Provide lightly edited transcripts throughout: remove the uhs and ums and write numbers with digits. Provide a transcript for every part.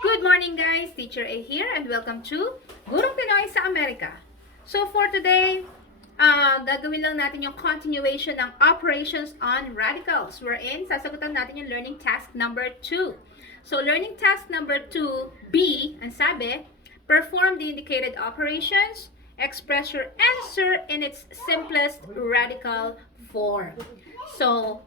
Good morning guys! Teacher A here and welcome to Gurong Pinoy sa Amerika. So for today, gagawin lang natin yung continuation ng operations on radicals. Wherein, sasagutan natin yung learning task number 2. So learning task number 2, B, ang sabi, perform the indicated operations, express your answer in its simplest radical form. So,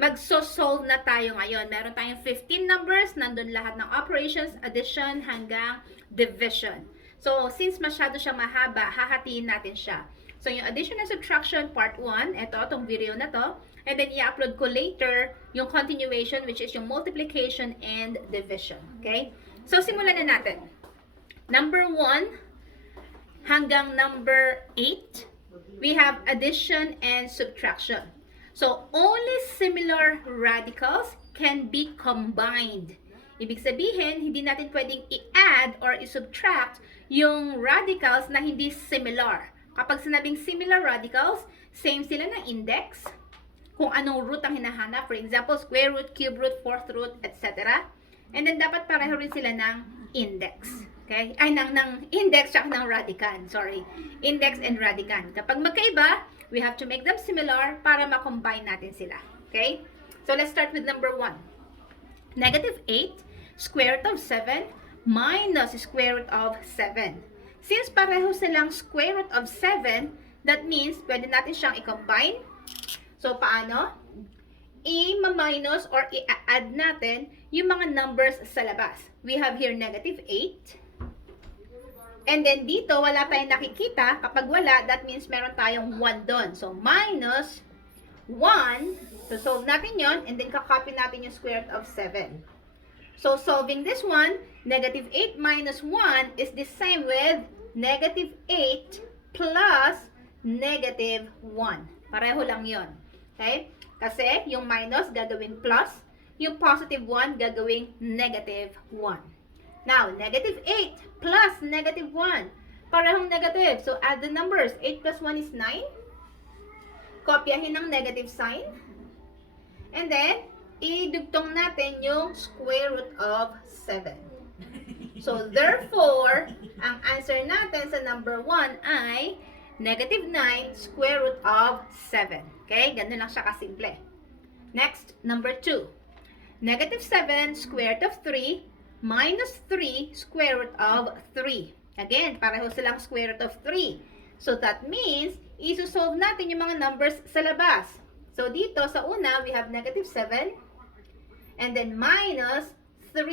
magso-solve na tayo ngayon. Meron tayong 15 numbers, nandun lahat ng operations, addition hanggang division. So, since masyado siyang mahaba, hahatiin natin siya. So, yung addition and subtraction part 1, itong video na to. And then, i-upload ko later yung continuation, which is yung multiplication and division. Okay? So, simulan na natin. Number 1 hanggang number 8, we have addition and subtraction. So, only similar radicals can be combined. Ibig sabihin, hindi natin pwedeng i-add or i-subtract yung radicals na hindi similar. Kapag sinabing similar radicals, same sila ng index, kung anong root ang hinahanap. For example, square root, cube root, fourth root, etc. And then, dapat pareho rin sila ng index. Okay? Ay, ng index at ng radicand. Sorry. Index and radicand. Kapag magkaiba, we have to make them similar para ma-combine natin sila. Okay? So, let's start with number 1. Negative 8 square root of 7 minus square root of 7. Since pareho silang square root of 7, that means pwede natin siyang i-combine. So, paano? I-minus or i-add natin yung mga numbers sa labas. We have here negative 8. And then dito, wala tayong nakikita. Kapag wala, that means meron tayong 1 doon. So, minus 1. So, solve natin yon. And then, kakopy natin yung square root of 7. So, solving this one, negative 8 minus 1 is the same with negative 8 plus negative 1. Pareho lang yon. Okay? Kasi, yung minus gagawin plus. Yung positive 1 gagawin negative 1. Now, negative 8 plus negative 1. Parehong negative. So, add the numbers. 8 plus 1 is 9. Kopyahin ng negative sign. And then, idugtong natin yung square root of 7. So, therefore, ang answer natin sa number 1 ay negative 9 square root of 7. Okay? Ganun lang siya kasimple. Next, number 2. Negative 7 square root of 3 minus 3 square root of 3. Again, pareho silang square root of 3. So, that means, isosolve natin yung mga numbers sa labas. So, dito sa una, we have negative 7. And then, minus 3.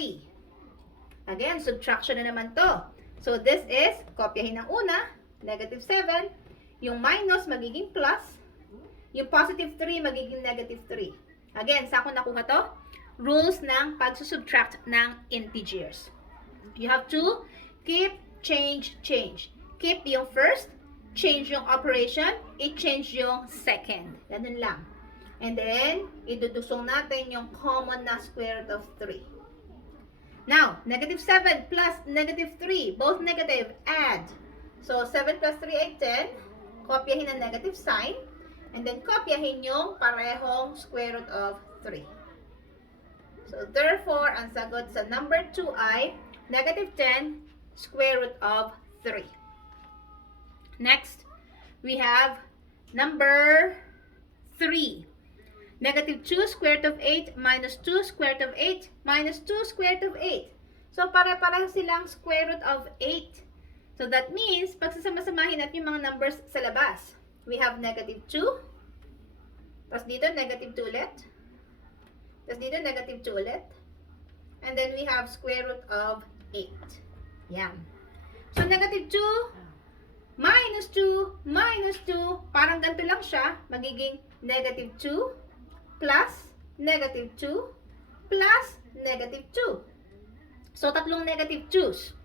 Again, subtraction na naman to. So, this is, kopyahin ng una, negative 7. Yung minus, magiging plus. Yung positive 3, magiging negative 3. Again, saan ko nakuha to? Rules ng pagsusubtract ng integers. You have to keep, change, change. Keep yung first, change yung operation, i-change yung second. Ganun lang. And then, idudusong natin yung common na square root of 3. Now, negative 7 plus negative 3, both negative, add. So, 7 plus 3 ay 10. Kopyahin ang negative sign. And then, kopyahin yung parehong square root of 3. So, therefore, ang sagot sa number 2 ay negative 10 square root of 3. Next, we have number 3. Negative 2 square root of 8 minus 2 square root of 8 minus 2 square root of 8. So, pare-pareho silang square root of 8. So, that means, pagsasama-samahin natin yung mga numbers sa labas. We have negative 2. Tapos dito, negative 2 ulit. Tapos dito, negative 2 ulit. And then, we have square root of 8. Yan. So, negative 2, minus 2, minus 2. Parang ganito lang siya. Magiging negative 2, plus negative 2, plus negative 2. So, tatlong negative 2's.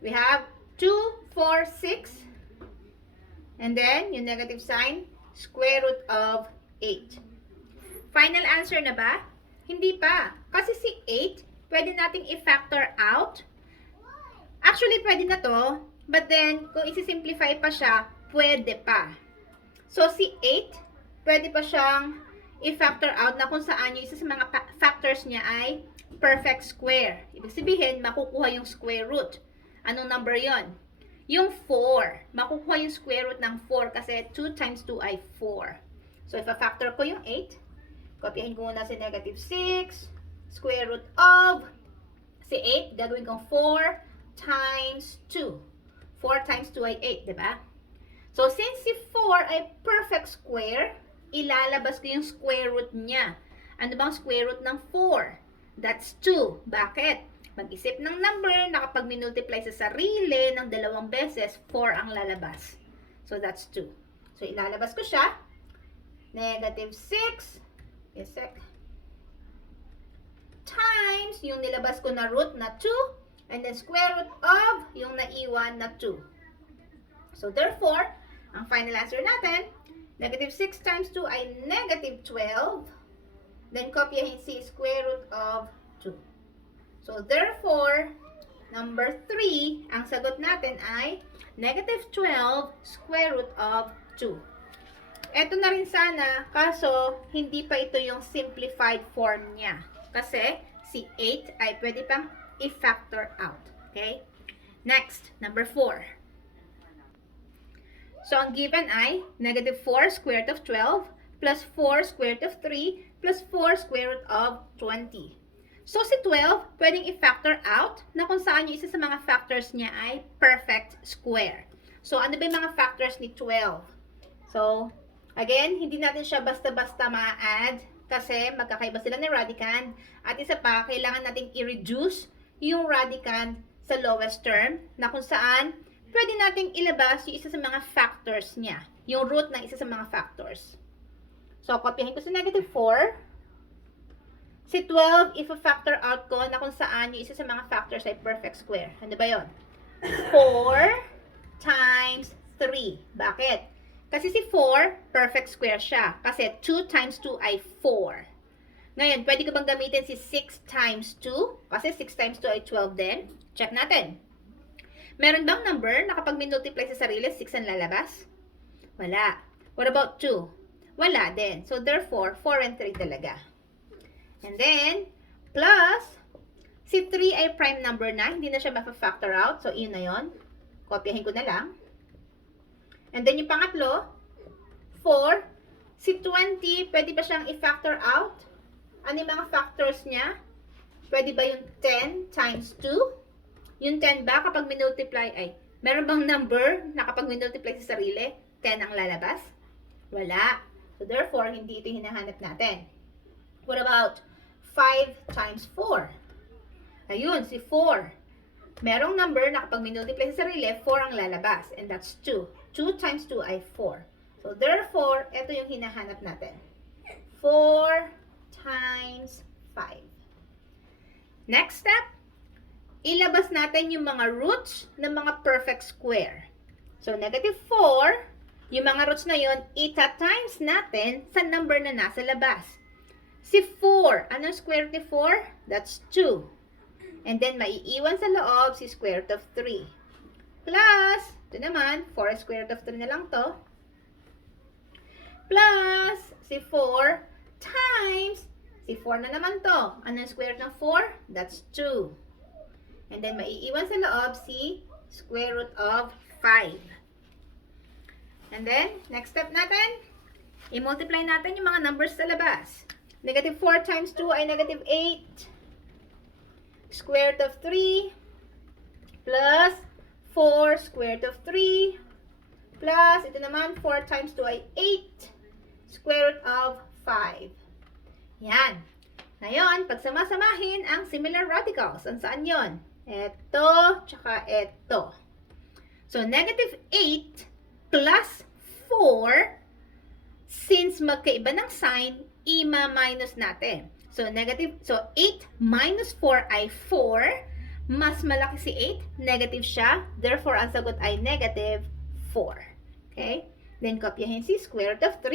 We have 2, 4, 6. And then, yung negative sign, square root of 8. Final answer na ba? Hindi pa. Kasi si 8, pwede nating i-factor out. Actually, pwede na to. But then, kung isi-simplify pa siya, pwede pa. So, si 8, pwede pa siyang i-factor out na kung saan yung isa sa mga factors niya ay perfect square. Ibig sabihin, makukuha yung square root. Anong number yon? Yung 4. Makukuha yung square root ng 4 kasi 2 times 2 ay 4. So, if a-factor ko yung 8, kopyahin ko muna si negative 6, square root of, si 8, gagawin kong 4 times 2. 4 times 2 ay 8, diba? So, since si 4 ay perfect square, ilalabas ko yung square root niya. Ano bang square root ng 4? That's 2. Bakit? Mag-isip ng number na kapag minultiply sa sarili ng 2 beses, 4 ang lalabas. So, that's 2. So, ilalabas ko siya. Negative 6. Yes, sec. Times yung nilabas ko na root na 2. And then square root of yung naiwan na 2. So, therefore, ang final answer natin, negative 6 times 2 ay negative 12. Then, kopyahin si square root of 2. So, therefore, number 3, ang sagot natin ay negative 12 square root of 2. Ito na rin sana, kaso hindi pa ito yung simplified form niya. Kasi, si 8 ay pwede pang i-factor out. Okay? Next, number 4. So, ang given ay negative 4 square root of 12 plus 4 square root of 3 plus 4 square root of 20. So, si 12, pwedeng i-factor out na kung saan yung isa sa mga factors niya ay perfect square. So, ano ba yung mga factors ni 12? So, again, hindi natin siya basta-basta ma-add kasi magkakaiba sila ng radicand. At isa pa, kailangan natin i-reduce yung radicand sa lowest term na kung saan pwede nating ilabas yung isa sa mga factors niya. Yung root ng isa sa mga factors. So, kopyahin ko sa negative 4. Si 12, if a-factor out ko na kung saan yung isa sa mga factors ay perfect square. Ano ba yun? 4 times 3. Bakit? Kasi si 4, perfect square siya. Kasi 2 times 2 ay 4. Ngayon, pwede ko bang gamitin si 6 times 2? Kasi 6 times 2 ay 12 din. Check natin. Meron bang number na kapag minultiply sa sarili, 6 ang lalabas? Wala. What about 2? Wala din. So, therefore, 4 and 3 talaga. And then, plus, si 3 ay prime number na. Hindi na siya ma-factor out. So, yun na yun. Kopyahin ko na lang. And then, yung pangatlo, 4. Si 20, pwede ba siyang i-factor out? Ano yung mga factors niya? Pwede ba yung 10 times 2? Yung 10 ba kapag minultiply ay, meron bang number na kapag minultiply sa sarili, 10 ang lalabas? Wala. So, therefore, hindi ito hinahanap natin. What about 5 times 4? Ayun, si 4. Merong number na kapag minultiply sa sarili, 4 ang lalabas. And that's 2. 2 times 2 ay 4. So, therefore, ito yung hinahanap natin. 4 times 5. Next step, ilabas natin yung mga roots ng mga perfect square. So, negative 4, yung mga roots na yun, ita-times natin sa number na nasa labas. Si 4, anong square root ni 4? That's 2. And then, maiiwan sa loob si square root of 3. Plus, ito naman, 4 square root of 3 na lang to. Plus, si 4 times, si 4 na naman to. Anong square root ng 4? That's 2. And then, maiiwan sa loob si square root of 5. And then, next step natin, i-multiply natin yung mga numbers sa labas. Negative 4 times 2 ay negative 8. Square root of 3 plus 4 square root of 3 plus, ito naman, 4 times 2 ay 8 square root of 5. Yan. Ngayon, pagsama-samahin ang similar radicals. Saan yon? Ito, tsaka ito. So, negative 8 plus 4, since magkaiba ng sign, ima-minus natin. So, 8 minus 4 ay 4. Mas malaki si 8, negative siya. Therefore, ang sagot ay negative 4. Okay? Then, kopyahin si square root of 3.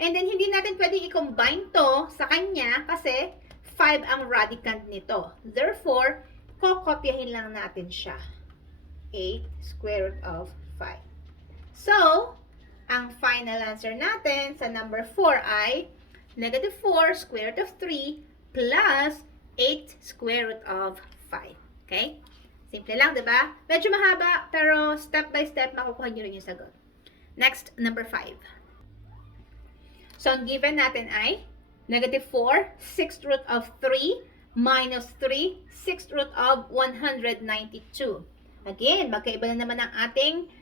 And then, hindi natin pwedeng i-combine to sa kanya kasi 5 ang radicand nito. Therefore, kokopyahin lang natin siya. 8 square root of 5. So, ang final answer natin sa number 4 ay negative 4 square root of 3 plus 8 square root of 5. Okay? Simple lang, diba? Medyo mahaba, pero step by step, makukuha nyo rin yung sagot. Next, number 5. So, ang given natin ay negative 4 sixth root of 3 minus 3 sixth root of 192. Again, magkaiba na naman ang ating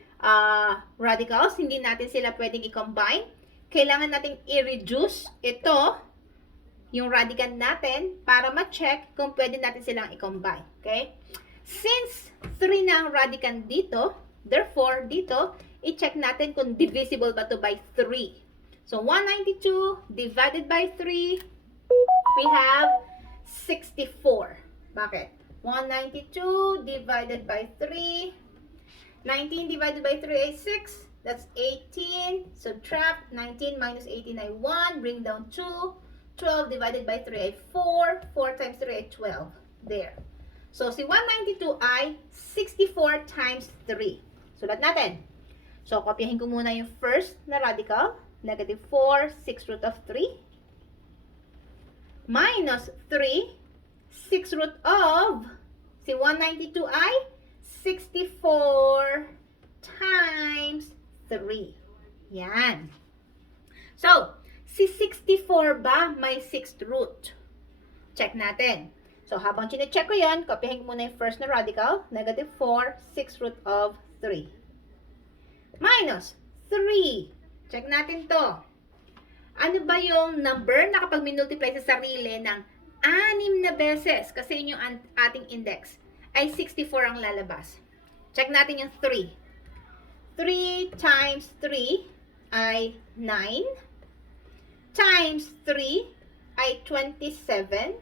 radicals. Hindi natin sila pwedeng i-combine. Kailangan nating i-reduce ito, yung radical natin, para ma-check kung pwede natin silang i-combine. Okay? Since 3 na ang radical dito, therefore, dito, i-check natin kung divisible ba ito by 3. So, 192 divided by 3, we have 64. Bakit? 192 divided by 3, 19 divided by 3 ay 6. That's 18. Subtract 19 minus 18 ay 1. Bring down 2. 12 divided by 3 ay 4. 4 times 3 ay 12. There. So, si 192 ay 64 times 3. Sulat natin. So, kopyahin ko muna yung first na radical. Negative 4 6 root of 3 minus 3 6 root of, si 192 ay 64 times 3. Yan. So, si 64 ba may 6th root? Check natin. So, habang chine-check ko yan, kopyahin ko muna yung first na radical. Negative 4 6 root of 3 minus 3. Check natin to. Ano ba yung number na kapag minultiply sa sarili ng 6 na beses, kasi yun yung ating index, ay 64 ang lalabas. Check natin yung 3. 3 times 3 ay 9. Times 3 ay 27.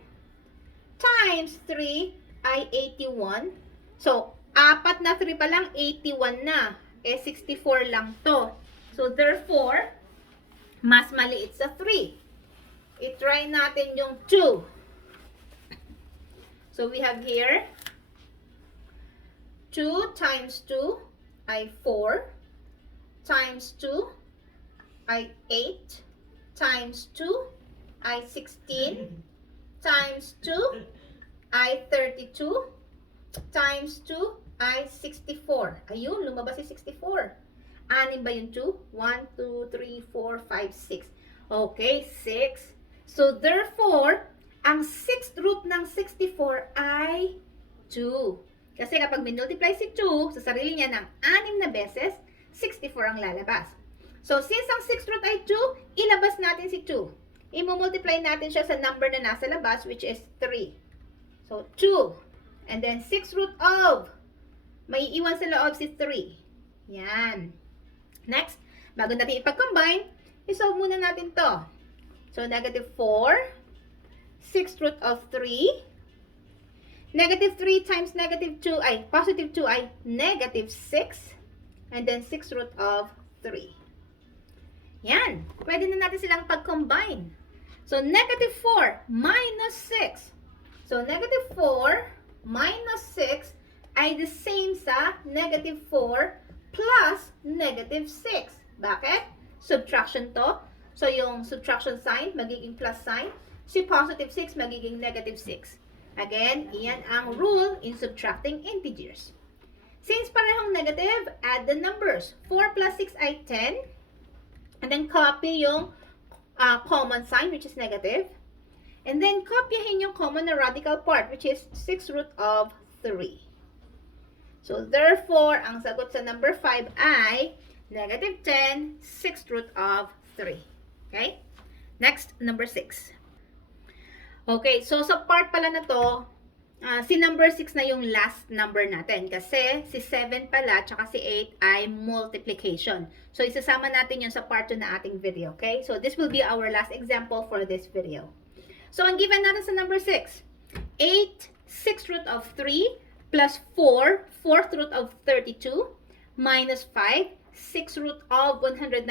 Times 3 ay 81. So, 4 na 3 pa lang, 81 na. 64 lang to. So, therefore, mas maliit sa 3. I-try natin yung 2. So, we have here 2 times 2 ay 4. Times 2 ay 8. Times 2 ay 16. Times 2 ay 32. Times 2 ay 64. Ayun, lumabas si 64. 6 ba yung 2? 1, 2, 3, 4, 5, 6. Okay, 6. So, therefore, ang 6th root ng 64 ay 2. Kasi kapag minultiply si 2 sa sarili niya ng 6 na beses, 64 ang lalabas. So, since ang 6th root ay 2, ilabas natin si 2. I-multiply natin siya sa number na nasa labas, which is 3. So, 2. And then, 6th root of, may iwan sa loob si 3. Yan. Next, bago natin ipag-combine, isolve muna natin to. So, negative 4, 6th root of 3. Negative 3 times negative 2 ay, positive 2 ay negative 6. And then 6th root of 3. Yan. Pwede na natin silang pag-combine. So, negative 4 minus 6. So, negative 4 minus 6 ay the same sa negative 4 plus negative 6. Bakit? Subtraction to. So, yung subtraction sign, magiging plus sign. Si positive 6, magiging negative 6. Again, iyan ang rule in subtracting integers. Since parehong negative, add the numbers. 4 plus 6 ay 10. And then, copy yung common sign, which is negative. And then, copyahin yung common na radical part, which is 6 root of 3. So, therefore, ang sagot sa number 5 ay negative 10, 6th root of 3. Okay? Next, number 6. Okay, so sa part pala na to, si number 6 na yung last number natin. Kasi si 7 pala, tsaka si 8 ay multiplication. So, isasama natin yun sa part 2 na ating video. Okay? So, this will be our last example for this video. So, ang given natin sa number 6, 8, 6th root of 3, plus 4, 4th root of 32, minus 5, 6th root of 192,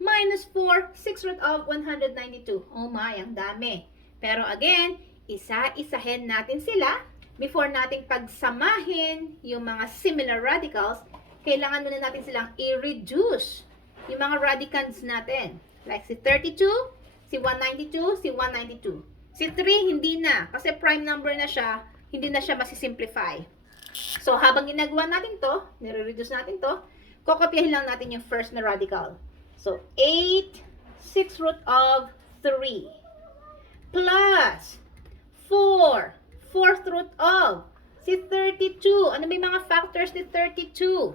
minus 4, 6th root of 192. Oh my, ang dami. Pero again, isa-isahin natin sila. Before nating pagsamahin yung mga similar radicals, kailangan muna natin silang i-reduce yung mga radicands natin. Like si 32, si 192, si 192. Si 3, hindi na. Kasi prime number na siya, hindi na siya masisimplify. So, habang ginagawa natin to, nire-reduce natin to, kokopyahin lang natin yung first na radical. So, 8, 6 root of 3 plus 4, 4th root of si 32. Ano ba yung mga factors ni 32?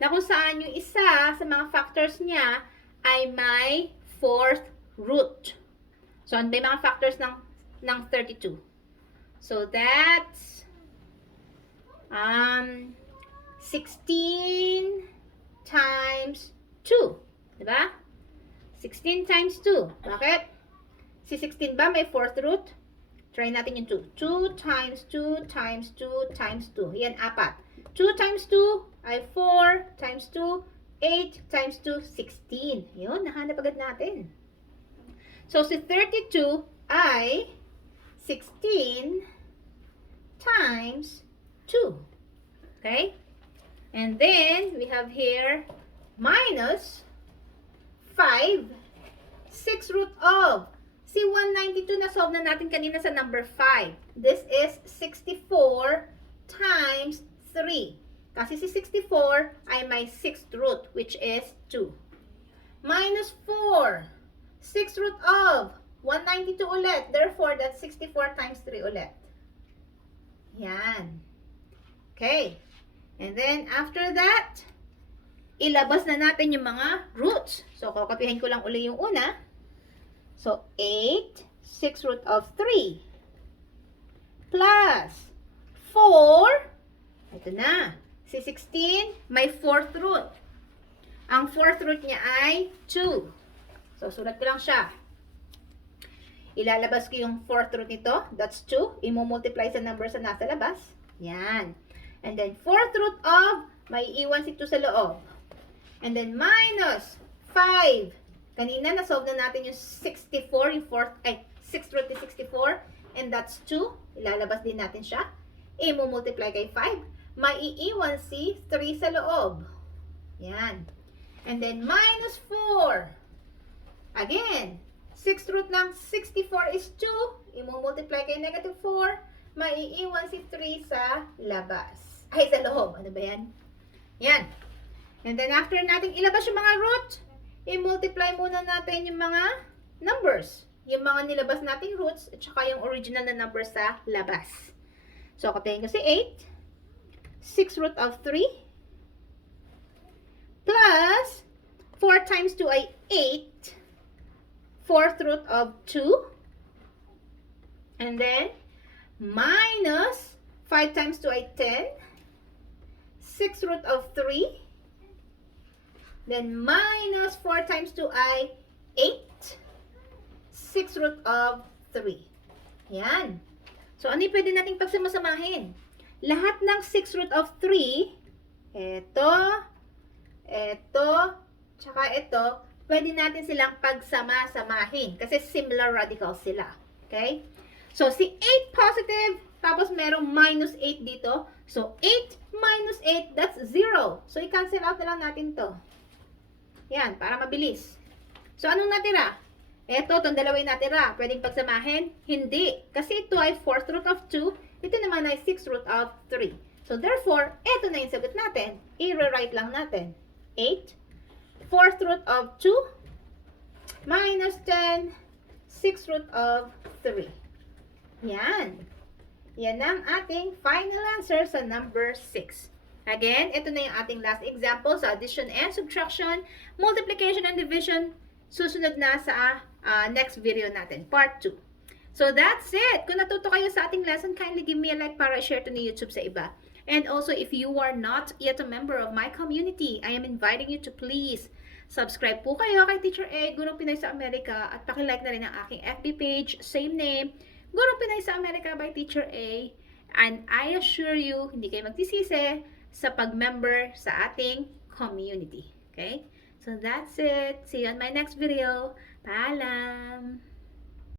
Na kung saan yung isa sa mga factors niya ay may 4th root. So, ano ba yung mga factors ng 32? So, that's 16 times 2. Diba? 16 times 2. Bakit? Si 16 ba may 4th root? Try natin yung 2. 2 times 2 times 2 times 2. Yan, 4. 2 times 2 ay 4 times 2, 8 times 2, 16. Yun, nahanap agad natin. So, si 32 ay 16 times 2. Okay? And then, we have here minus 5, 6 root of si 192 na solve na natin kanina sa number 5. This is 64 times 3. Kasi si 64 ay may 6th root, which is 2. Minus 4. 6 root of 192 ulit. Therefore, that's 64 times 3 ulit. Yan. Okay. And then, after that, ilabas na natin yung mga roots. So, kokopihin ko lang uli yung una. So, 8, 6 root of 3 plus 4. Ito na. Si 16, may 4th root. Ang 4th root niya ay 2. So, sulat ko lang siya. Ilalabas ko yung 4th root nito. That's 2. Imo-multiply sa number sa nasa labas. Yan. And then, 4th root of, may iwan si 2 sa loob. And then, minus 5. Kanina, na-solve na natin yung 64, yung 6th root is 64. And that's 2. Ilalabas din natin siya. Imo-multiply kay 5. Maiiwan si 3 sa loob. Yan. And then, minus 4. Again, 6th root ng 64 is 2. Imo-multiply kay negative 4. Maiiwan si 3 sa labas. Ay, sa loob. Ano ba yan? Yan. And then, after natin ilabas yung mga root, i-multiply muna natin yung mga numbers. Yung mga nilabas nating roots, at saka yung original na number sa labas. So, kapayin ko si 8. 6 root of 3 plus 4 times 2 ay 8. 4th root of 2. And then, minus 5 times 2 ay 10. 6 root of 3. Then, minus 4 times 2 ay 8. 6 root of 3. Yan. So, ano yung pwede nating pagsamasamahin? Lahat ng 6 root of 3, ito, tsaka ito, pwede natin silang pagsama-samahin. Kasi similar radicals sila. Okay? So, si 8 positive, tapos merong minus 8 dito. So, 8 minus 8, that's 0. So, i-cancel out na lang natin to. Yan, para mabilis. So, anong natira? Ito, itong dalawin natira. Pwedeng pagsamahin? Hindi. Kasi ito ay 4th root of 2. Ito naman ay 6th root of 3. So, therefore, ito na yung sagot natin. I-rewrite lang natin. 8, 4th root of 2, minus 10, 6th root of 3. Yan. Yan ang ating final answer sa number 6. Again, ito na yung ating last example sa addition and subtraction, multiplication and division. Susunod na sa next video natin, part 2. So that's it. Kung natuto kayo sa ating lesson, kindly give me a like para share to ni YouTube sa iba. And also, if you are not yet a member of my community, I am inviting you to please subscribe po kayo kay Teacher A, Gurong Pinay sa Amerika, at pakilike na rin ang aking FB page, same name, Gurong Pinay sa Amerika by Teacher A. And I assure you, hindi kayo magtisisi sa pag-member sa ating community. Okay? So that's it. See you on my next video. Paalam!